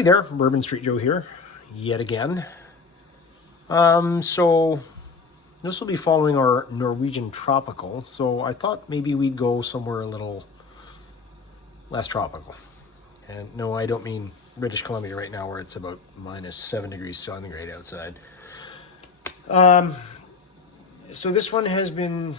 Hey there, Bourbon Street Joe here, yet again. So this will be following our Norwegian tropical, so I thought maybe we'd go somewhere a little less tropical. And no, I don't mean British Columbia right now where it's about minus 7 degrees centigrade outside. So this one has been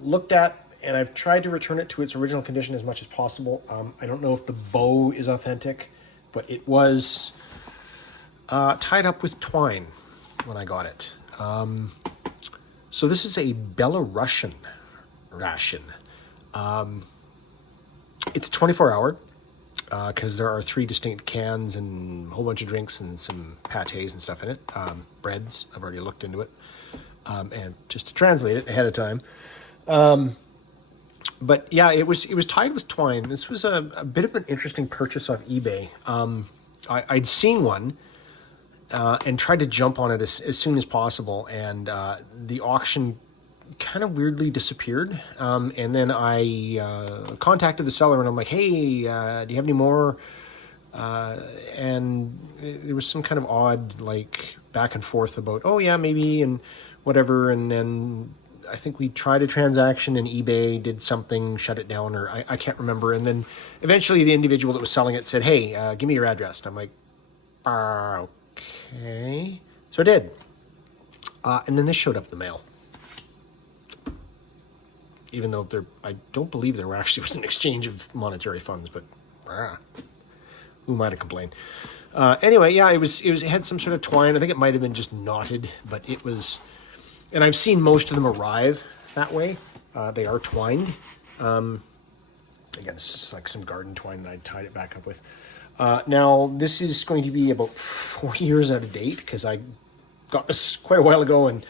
looked at and I've tried to return it to its original condition as much as possible. I don't know if the bow is authentic, but it was tied up with twine when I got it. So this is a Belarusian ration. It's 24 hour because there are 3 distinct cans and a whole bunch of drinks and some pâtés and stuff in it. Breads, I've already looked into it. And just to translate it ahead of time. But yeah, it was tied with twine. This was a bit of an interesting purchase off eBay. I'd seen one and tried to jump on it as soon as possible, and the auction kind of weirdly disappeared. And then I contacted the seller, and I'm like, "Hey, do you have any more?" And there was some kind of odd like back and forth about, "Oh yeah, maybe," and whatever, and then I think we tried a transaction and eBay did something, shut it down, or I can't remember. And then eventually the individual that was selling it said, "Hey, give me your address." And I'm like, okay. So I did. And then this showed up in the mail. Even though I don't believe there actually was an exchange of monetary funds, but who might have complained? Anyway, yeah, it had some sort of twine. I think it might have been just knotted, but it was. And I've seen most of them arrive that way. They are twined. Again, it's just like some garden twine that I tied it back up with. Now, this is going to be about 4 years out of date because I got this quite a while ago and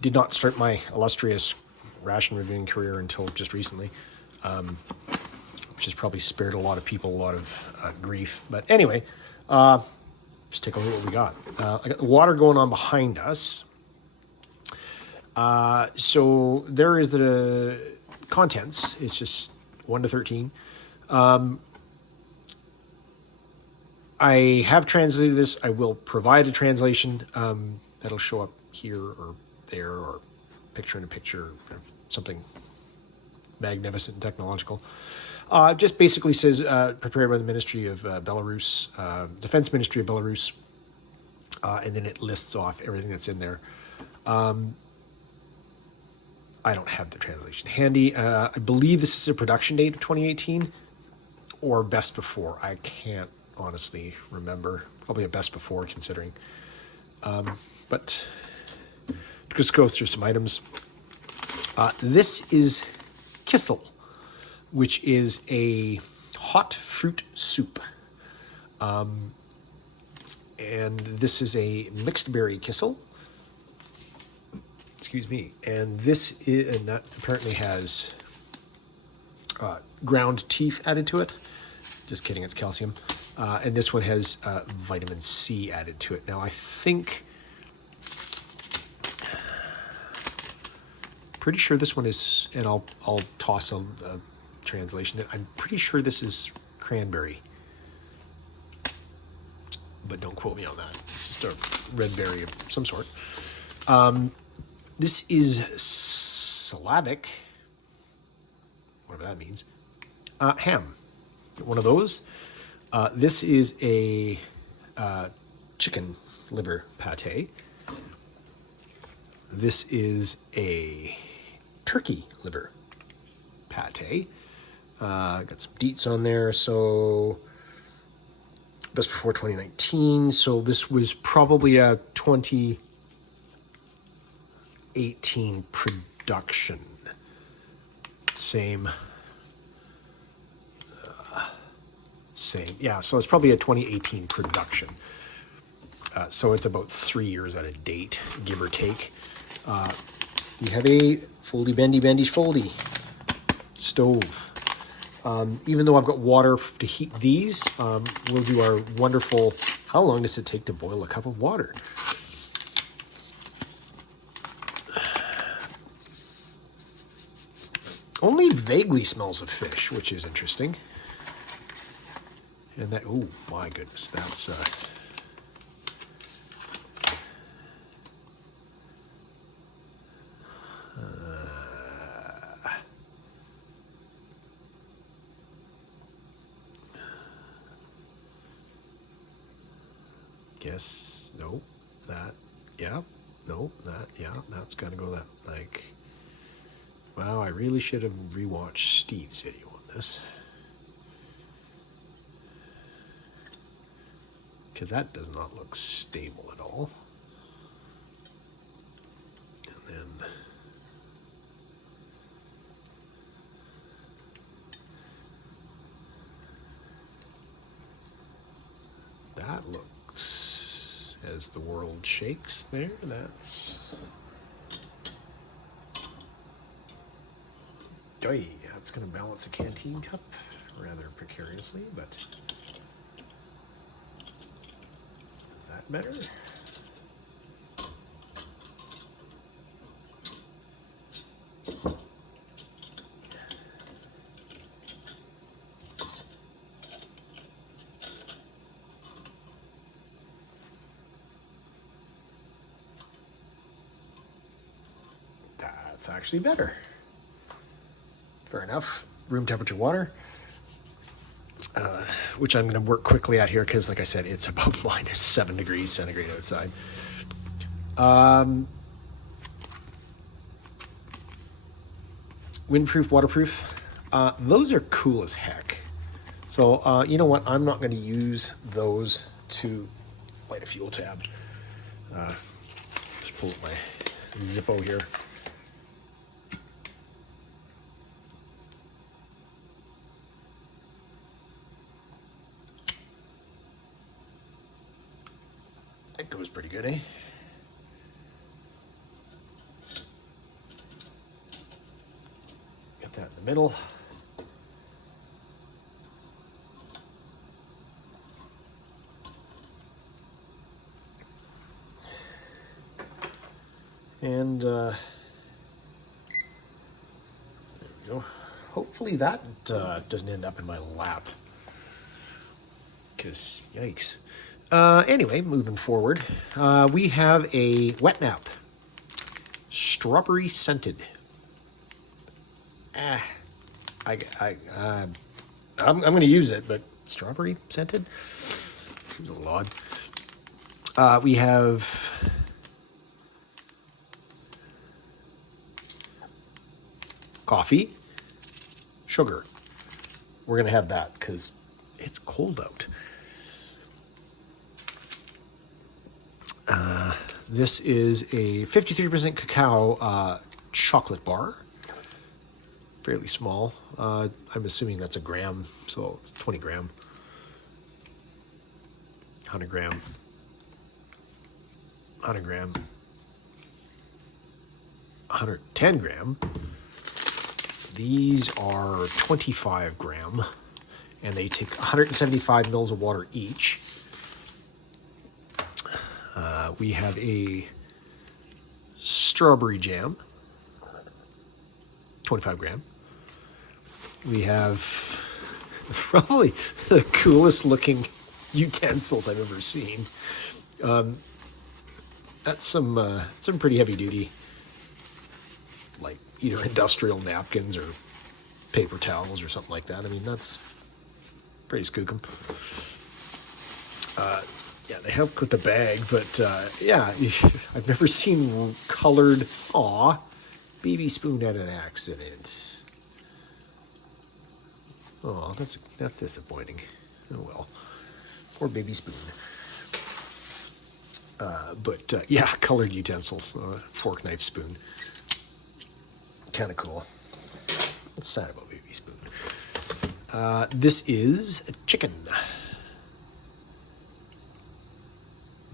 did not start my illustrious ration reviewing career until just recently, which has probably spared a lot of people a lot of grief. But anyway, let's take a look at what we got. I got the water going on behind us. So there is the contents. It's just 1 to 13. I have translated this. I will provide a translation that'll show up here or there or picture in a picture, something magnificent and technological. Just basically says prepared by the Ministry of Belarus, Defense Ministry of Belarus, and then it lists off everything that's in there. I don't have the translation handy. I believe this is a production date of 2018 or best before. I can't honestly remember. Probably a best before considering. But just go through some items. This is kissel, which is a hot fruit soup. And this is a mixed berry kissel. Excuse me. And that apparently has ground teeth added to it. Just kidding, it's calcium. And this one has vitamin C added to it. Now I think, pretty sure this one is, and I'll toss a translation. I'm pretty sure this is cranberry, but don't quote me on that. It's just a red berry of some sort. This is Slavic, whatever that means, ham. One of those. This is a chicken liver pate. This is a turkey liver pate. Got some deets on there. So that's before 2019. So this was probably a 2018 production. Same. Yeah, so it's probably a 2018 production. So it's about 3 years out of date, give or take. We have a foldy bendy foldy stove. Even though I've got water to heat these, we'll do our wonderful, how long does it take to boil a cup of water? Only vaguely smells of fish, which is interesting. And that, oh my goodness, that's guess, no, that, yeah, no, that, yeah, that's gotta go that, like, wow, I really should have rewatched Steve's video on this. Because that does not look stable at all. And then that looks, as the world shakes there, that's... Oy, that's going to balance a canteen cup rather precariously, but... Is that better? That's actually better. Fair enough. Room temperature water, which I'm going to work quickly at here because, like I said, it's about -7 degrees centigrade outside. Windproof, waterproof. Those are cool as heck. So you know what? I'm not going to use those to light a fuel tab. Just pull up my Zippo here. That goes pretty good, eh? Got that in the middle. And there we go. Hopefully that doesn't end up in my lap. Because, yikes. Anyway, moving forward, we have a wet nap. Strawberry scented. I'm going to use it, but strawberry scented? Seems a little odd. We have... coffee, sugar. We're going to have that because it's cold out. This is a 53% cacao chocolate bar. Fairly small. I'm assuming that's a gram, so it's 20 gram. 100 gram. 100 gram. 110 gram. These are 25 gram, and they take 175 mils of water each. We have a strawberry jam, 25 gram. We have probably the coolest looking utensils I've ever seen. That's some pretty heavy duty, like either industrial napkins or paper towels or something like that. I mean, that's pretty skookum. Yeah, they help with the bag, but yeah, I've never seen colored. Aw, baby spoon had an accident. Oh, that's disappointing. Oh well, poor baby spoon. But yeah, colored utensils, fork, knife, spoon. Kind of cool. What's sad about baby spoon? This is a chicken.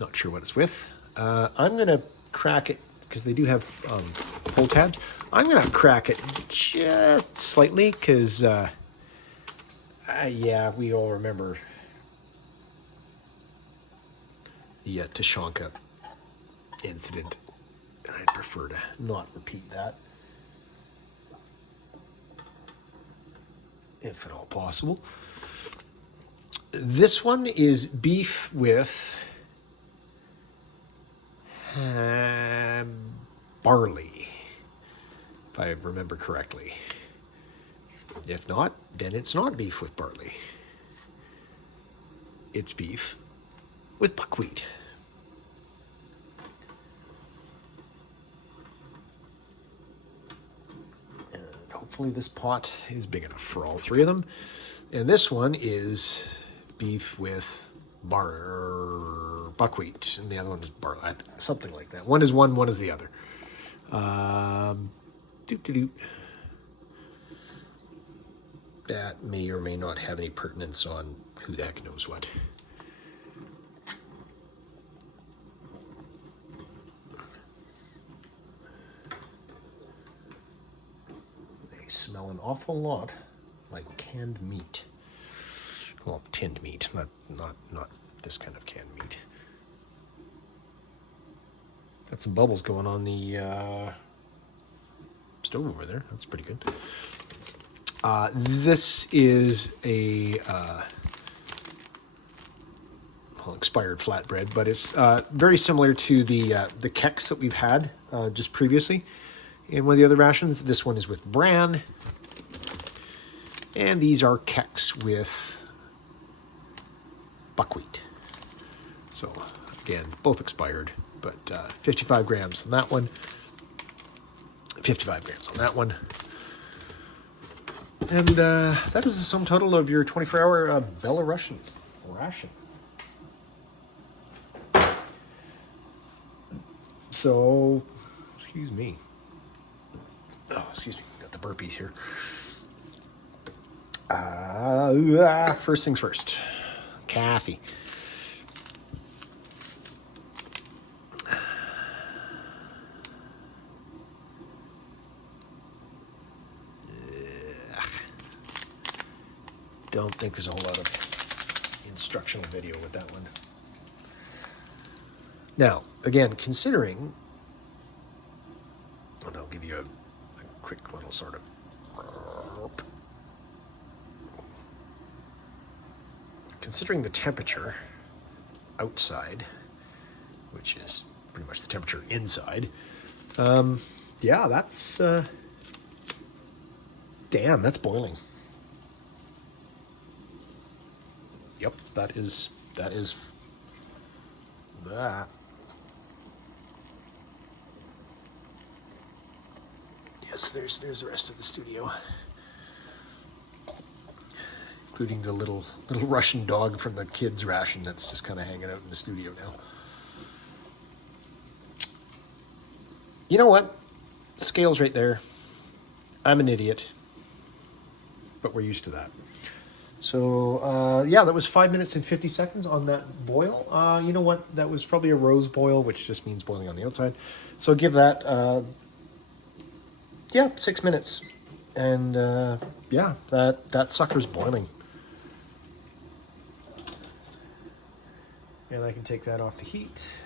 Not sure what it's with. I'm going to crack it, because they do have pull tabs. I'm going to crack it just slightly, because, yeah, we all remember the Tashanka incident. I'd prefer to not repeat that, if at all possible. This one is beef with barley, if I remember correctly. If not, then it's not beef with barley. It's beef with buckwheat. And hopefully this pot is big enough for all three of them. And this one is beef with buckwheat, and the other one is barley, something like that. One is one is the other. That may or may not have any pertinence on who the heck knows what. They smell an awful lot like canned meat. Well, tinned meat, not this kind of canned meat. Got some bubbles going on the stove over there. That's pretty good. This is a expired flatbread, but it's very similar to the Keks that we've had just previously in one of the other rations. This one is with bran, and these are Keks with buckwheat. So again, both expired, but 55 grams on that one, 55 grams on that one. And that is the sum total of your 24-hour Belarusian ration. So, excuse me. Oh, excuse me. Got the burpees here. First things first. Coffee. Don't think there's a whole lot of instructional video with that one. Now, again, considering, and I'll give you a quick little sort of, considering the temperature outside, which is pretty much the temperature inside, yeah, that's, damn, that's boiling. Yep, that is that. Yes, there's the rest of the studio, including the little Russian dog from the kids' ration that's just kind of hanging out in the studio now. You know what? Scale's right there. I'm an idiot, but we're used to that. So, yeah, that was 5 minutes and 50 seconds on that boil. You know what? That was probably a rose boil, which just means boiling on the outside. So give that, 6 minutes. And, yeah, that sucker's boiling. And I can take that off the heat,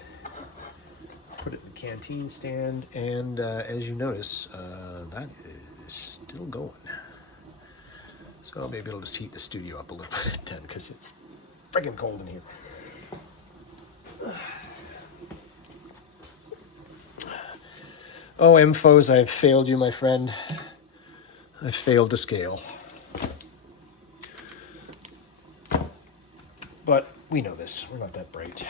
put it in the canteen stand, and as you notice, that is still going. So maybe it'll just heat the studio up a little bit then, because it's friggin' cold in here. Oh, MFOs, I've failed you, my friend. I failed to scale. But we know this. We're not that bright.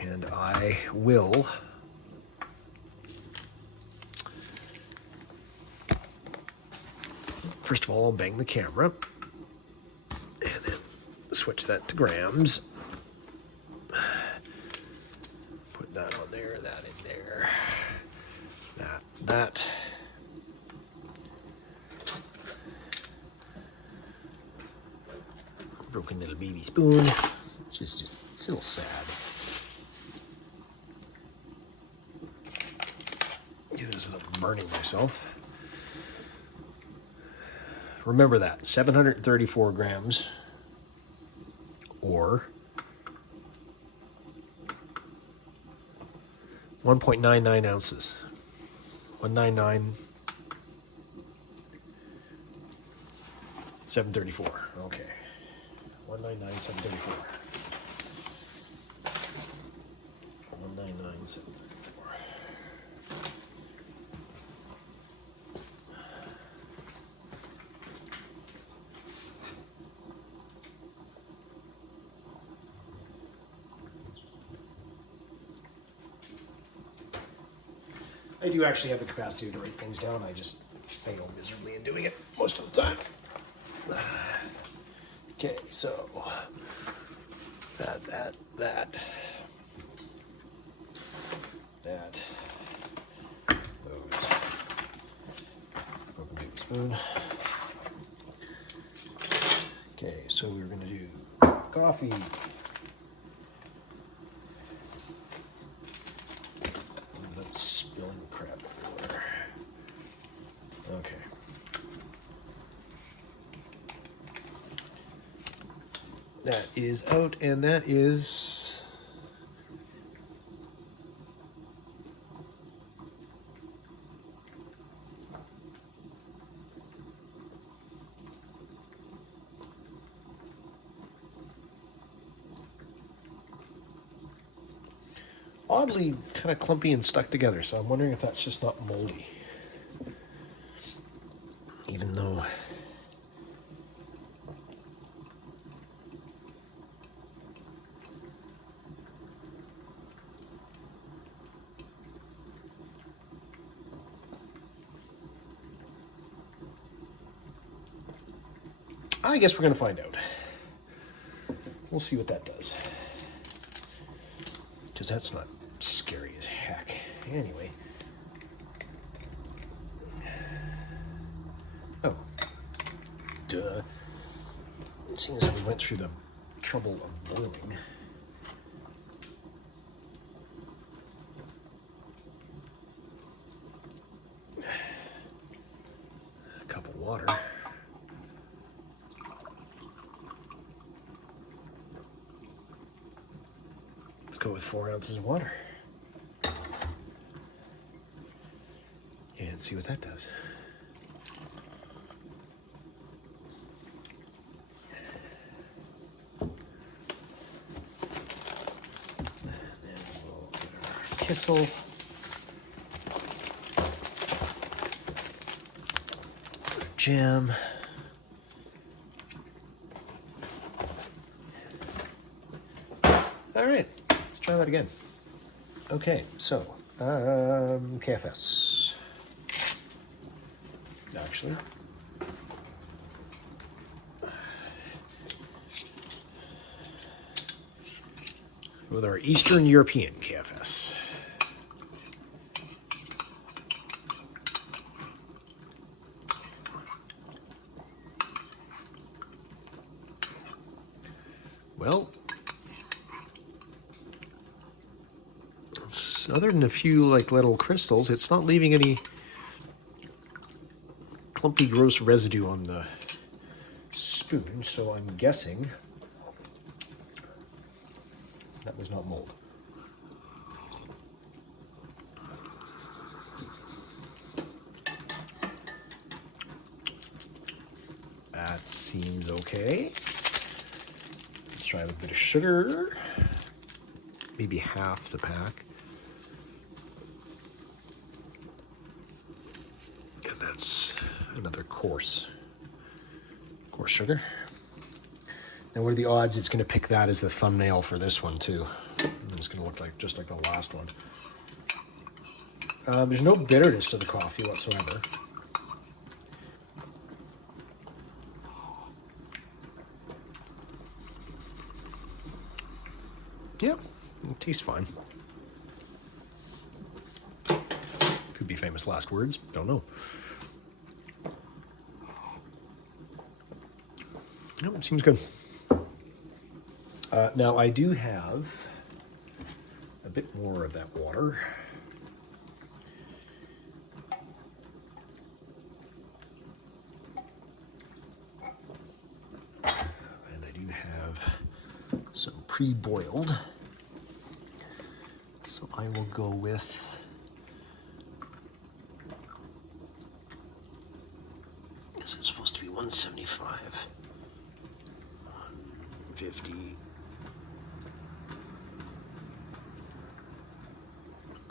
And I will first of all, I'll bang the camera and then switch that to grams. Put that on there, that in there, that. Broken little baby spoon, which is just still sad. Do this without burning myself. Remember that, 734 grams or 1.99 ounces. 199, 734. Okay. 199, 734. 199, 734. I do actually have the capacity to write things down. I just fail miserably in doing it most of the time. Okay, so that. Those. Broken tablespoon. Okay, so we're going to do coffee. Without spilling crap everywhere. Okay. That is out, and that is oddly kind of clumpy and stuck together, so I'm wondering if that's just not moldy. Even though I guess we're going to find out. We'll see what that does. Because that's not scary as heck. Anyway. Oh. Duh. Seeing as we went through the trouble of boiling. A cup of water. Go with 4 ounces of water and see what that does. And then we'll get our Kissel. Our jam. All right. Try that again. Okay, so KFS. Actually, with our Eastern European KFS. Well, other than a few like little crystals, it's not leaving any clumpy, gross residue on the spoon, so I'm guessing that was not mold. That seems okay. Let's try with a bit of sugar, maybe half the pack. That's another coarse sugar. Now, what are the odds it's going to pick that as the thumbnail for this one too? It's going to look like just like the last one. There's no bitterness to the coffee whatsoever. Yeah, it tastes fine. Could be famous last words, don't know. Yep, it seems good. Now I do have a bit more of that water. pre-boiled. So I will go with is it supposed to be 175? 150.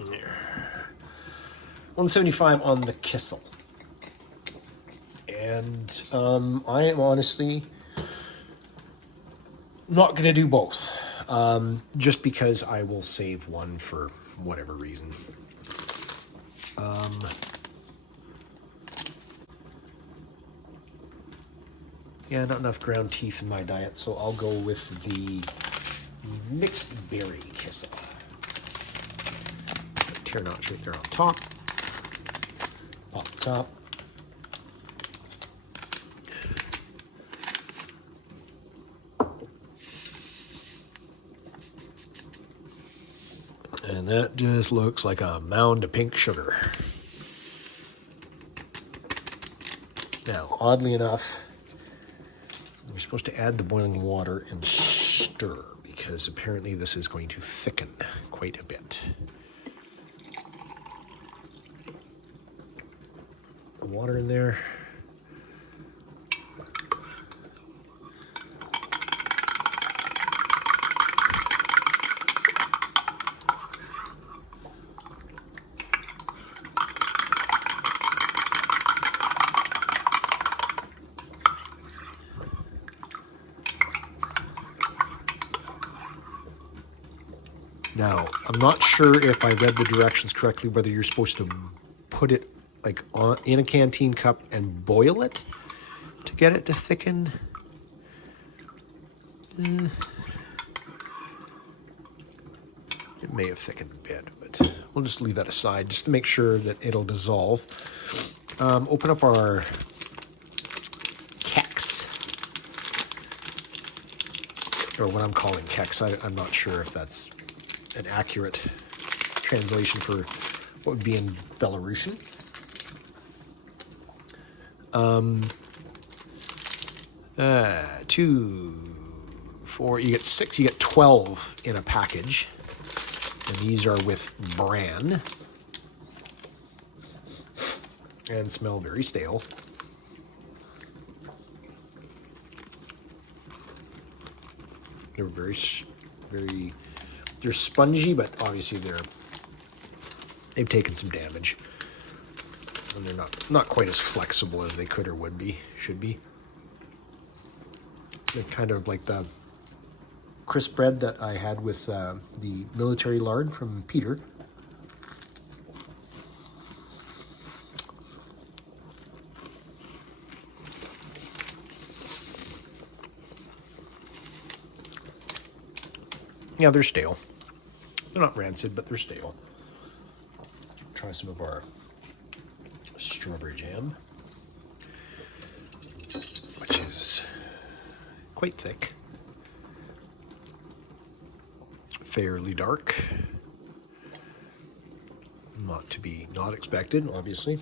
There. 175 on the Kissel. And I am honestly not going to do both. Just because I will save one for whatever reason. Yeah, not enough ground teeth in my diet, so I'll go with the mixed berry Kissel. Tear notch right there on top. Pop the top. And that just looks like a mound of pink sugar. Now, oddly enough, we're supposed to add the boiling water and stir because apparently this is going to thicken quite a bit. Water in there. Now, I'm not sure if I read the directions correctly, whether you're supposed to put it like in a canteen cup and boil it to get it to thicken. It may have thickened a bit, but we'll just leave that aside just to make sure that it'll dissolve. Open up our Kex, or what I'm calling Kex. I'm not sure if that's an accurate translation for what would be in Belarusian. 2, 4, you get 6, you get 12 in a package. And these are with bran. And smell very stale. They're very, they're spongy, but obviously they've taken some damage. And they're not quite as flexible as they could or should be. They're kind of like the crisp bread that I had with the military lard from Peter. Yeah, they're stale. They're not rancid, but they're stale. Try some of our strawberry jam, which is quite thick, fairly dark, not to be not expected, obviously.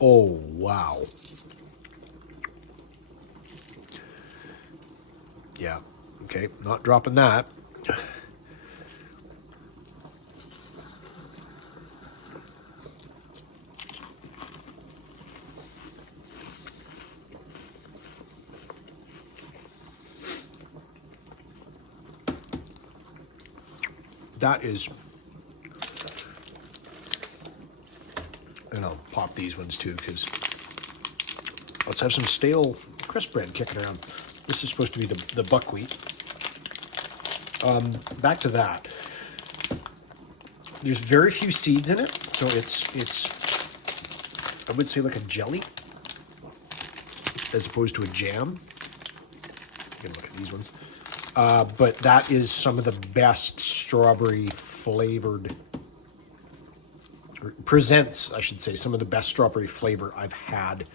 Oh, wow. Yeah, okay, not dropping that. That is, and I'll pop these ones too, because let's have some stale crisp bread kicking around. This is supposed to be the buckwheat. Back to that. There's very few seeds in it, so it's I would say like a jelly as opposed to a jam. You can look at these ones. But that is some of the best strawberry flavored, or presents, I should say, some of the best strawberry flavor I've had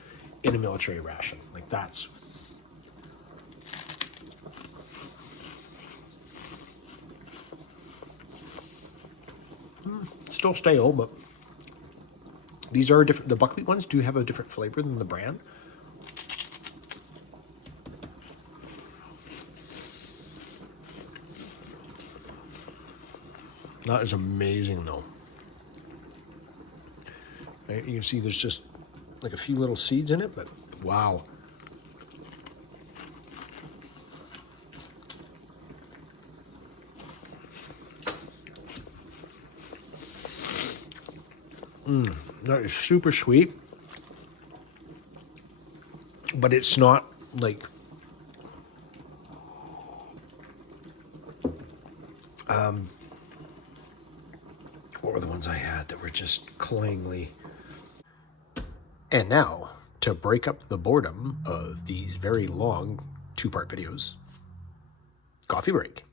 in a military ration. Like that's, still stale, but These are different. The buckwheat ones do have a different flavor than the bran. Not as amazing though. Right, you can see there's just like a few little seeds in it, but wow. That is super sweet, but it's not like what were the ones I had that were just cloyingly. And now, to break up the boredom of these very long 2-part videos, coffee break.